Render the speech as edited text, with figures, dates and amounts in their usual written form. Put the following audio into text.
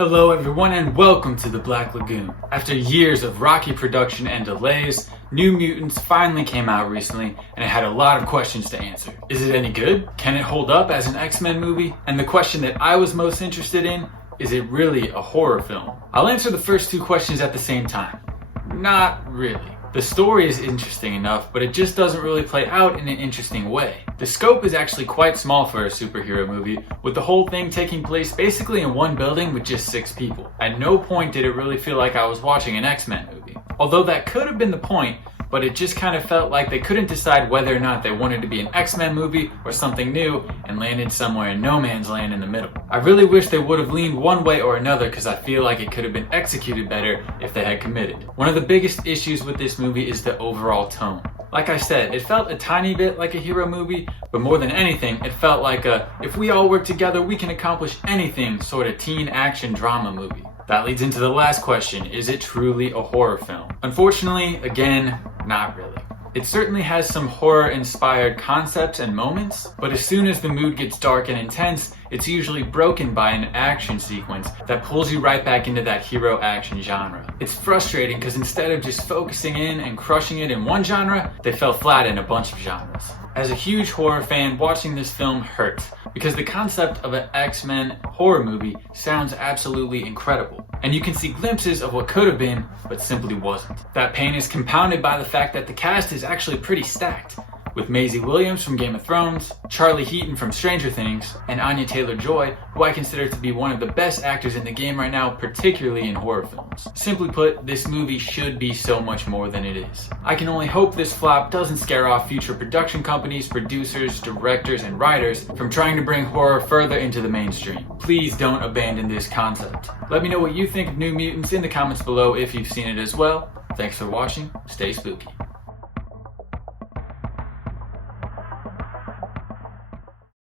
Hello everyone and welcome to the Black Lagoon. After years of rocky production and delays, New Mutants finally came out recently and it had a lot of questions to answer. Is it any good? Can it hold up as an X-Men movie? And the question that I was most interested in, is it really a horror film? I'll answer the first two questions at the same time. Not really. The story is interesting enough, but it just doesn't really play out in an interesting way. The scope is actually quite small for a superhero movie, with the whole thing taking place basically in one building with just 6 people. At no point did it really feel like I was watching an X-Men movie. Although that could have been the point, but it just kind of felt like they couldn't decide whether or not they wanted to be an X-Men movie or something new and landed somewhere in no man's land in the middle. I really wish they would have leaned one way or another because I feel like it could have been executed better if they had committed. One of the biggest issues with this movie is the overall tone. Like I said, it felt a tiny bit like a hero movie, but more than anything, it felt like a if we all work together we can accomplish anything sort of teen action drama movie. That leads into the last question, is it truly a horror film? Unfortunately, again, not really. It certainly has some horror-inspired concepts and moments, but as soon as the mood gets dark and intense, it's usually broken by an action sequence that pulls you right back into that hero action genre. It's frustrating because instead of just focusing in and crushing it in one genre, they fell flat in a bunch of genres. As a huge horror fan, watching this film hurts because the concept of an X-Men horror movie sounds absolutely incredible. And you can see glimpses of what could have been, but simply wasn't. That pain is compounded by the fact that the cast is actually pretty stacked, with Maisie Williams from Game of Thrones, Charlie Heaton from Stranger Things, and Anya Taylor-Joy, who I consider to be one of the best actors in the game right now, particularly in horror films. Simply put, this movie should be so much more than it is. I can only hope this flop doesn't scare off future production companies, producers, directors, and writers from trying to bring horror further into the mainstream. Please don't abandon this concept. Let me know what you think of New Mutants in the comments below if you've seen it as well. Thanks for watching. Stay spooky.